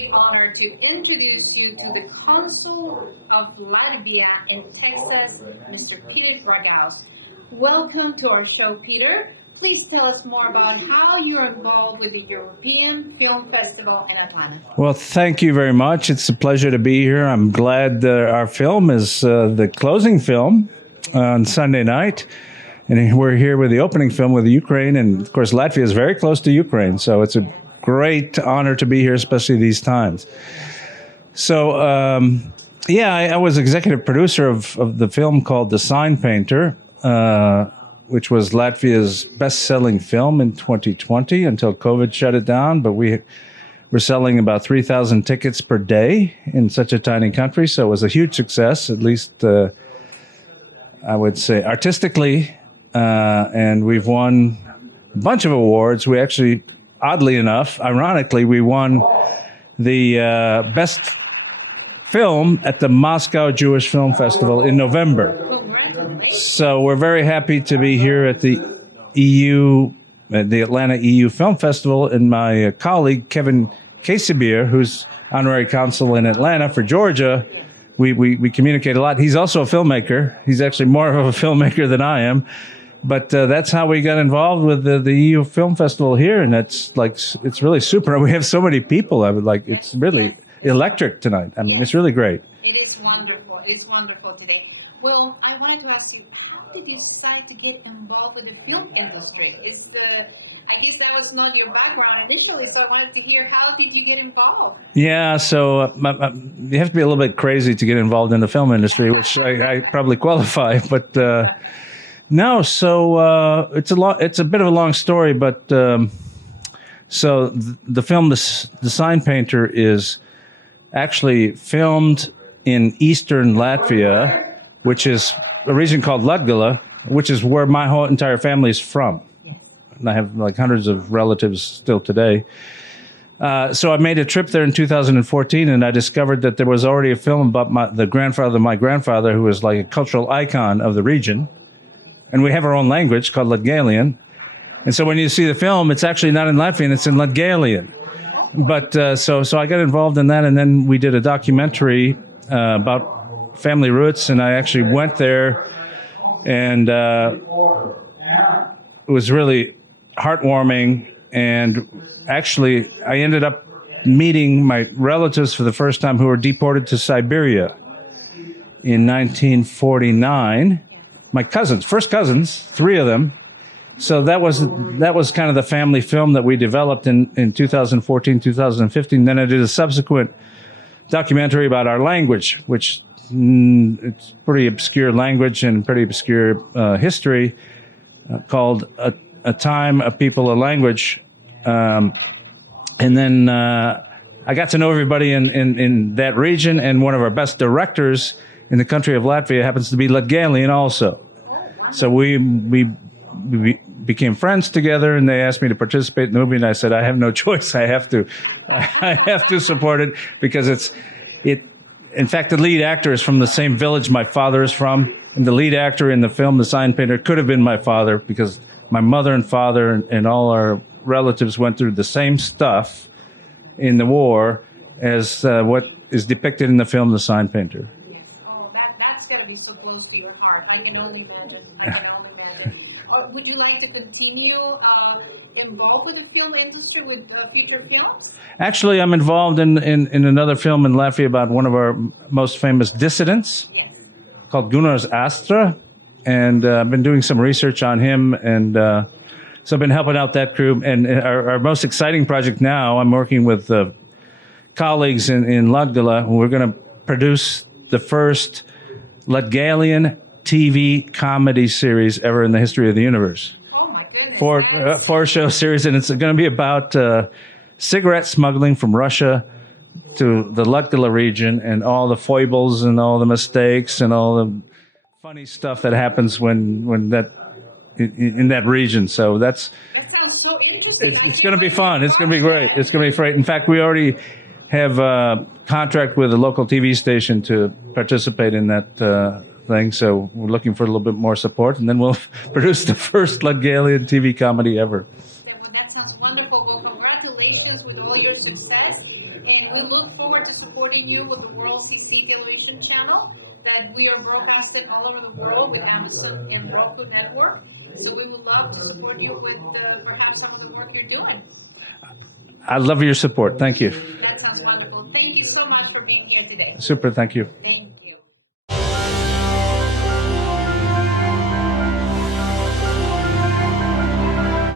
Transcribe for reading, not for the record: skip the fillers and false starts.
great honor to introduce you to the Consul of Latvia in Texas, Mr. Peter Ragauss. Welcome to our show, Peter. Please tell us more about how you're involved with the European Film Festival in Atlanta. Well, thank you very much. It's a pleasure to be here. I'm glad our film is the closing film on Sunday night. And we're here with the opening film with Ukraine. And, of course, Latvia is very close to Ukraine. So it's a great honor to be here, especially these times. So, I was executive producer of the film called The Sign Painter, which was Latvia's best-selling film in 2020 until COVID shut it down. But we were selling about 3,000 tickets per day in such a tiny country. So it was a huge success, at least I would say artistically. And we've won a bunch of awards. We actually, oddly enough, ironically, we won the best film at the Moscow Jewish Film Festival in November. So we're very happy to be here at the Atlanta EU Film Festival, and my colleague, Kevin Kasibir, who's honorary consul in Atlanta for Georgia, we communicate a lot. He's also a filmmaker. He's actually more of a filmmaker than I am. But that's how we got involved with the EU Film Festival here, and it's really super. We have so many people. It's really electric tonight. I mean, it's really great. It is wonderful. It's wonderful today. Well, I wanted to ask you, how did you decide to get involved with the film industry? I guess that was not your background initially, so I wanted to hear, how did you get involved? Yeah, so you have to be a little bit crazy to get involved in the film industry, which I probably qualify, but no. So it's a bit of a long story, but so the film, The Sign Painter, is actually filmed in eastern Latvia, which is a region called Latgala, which is where my whole entire family is from. And I have hundreds of relatives still today. So I made a trip there in 2014, and I discovered that there was already a film about the grandfather of my grandfather, who was like a cultural icon of the region. And we have our own language called Latgalian. And so when you see the film, it's actually not in Latvian, it's in Latgalian. But so I got involved in that, and then we did a documentary about family roots, and I actually went there, and it was really heartwarming. And actually, I ended up meeting my relatives for the first time, who were deported to Siberia in 1949. My cousins, first cousins, 3 of them. So that was kind of the family film that we developed in 2014, 2015. Then I did a subsequent documentary about our language, which it's pretty obscure language and pretty obscure history, called A Time, a People, a Language. And then I got to know everybody in that region, and one of our best directors in the country of Latvia happens to be Latgalian also. So we became friends together, and they asked me to participate in the movie, and I said, I have no choice. I have to support it, because in fact, the lead actor is from the same village my father is from, and the lead actor in the film, The Sign Painter, could have been my father, because my mother and father and all our relatives went through the same stuff in the war as what is depicted in the film, The Sign Painter. Oh, that's got to be so close to your heart. I can only imagine. Would you like to continue involved with the film industry, with future films? Actually, I'm involved in another film in Latvia about one of our most famous dissidents, called Gunnars Astra, and I've been doing some research on him, and so I've been helping out that crew. And our most exciting project now, I'm working with colleagues in Latgala, and we're going to produce the first Latgalian TV comedy series ever in the history of the universe. Oh my goodness. Four-show series, and it's going to be about cigarette smuggling from Russia to the Latgala region, and all the foibles and all the mistakes and all the funny stuff that happens when that in that region. So that sounds so interesting. It's going to be fun. It's going to be great. It's going to be great. In fact, we already have a contract with a local TV station to participate in that thing. So we're looking for a little bit more support, and then we'll produce the first Latgalian TV comedy ever. That sounds wonderful. Well, congratulations with all your success. And We look forward to supporting you with the World CC television channel that we are broadcasting all over the world with Amazon and Roku Network. So we would love to support you with perhaps some of the work you're doing. I love your support. Thank you. That sounds wonderful. Thank you so much for being here today. Super. Thank you. Thank you.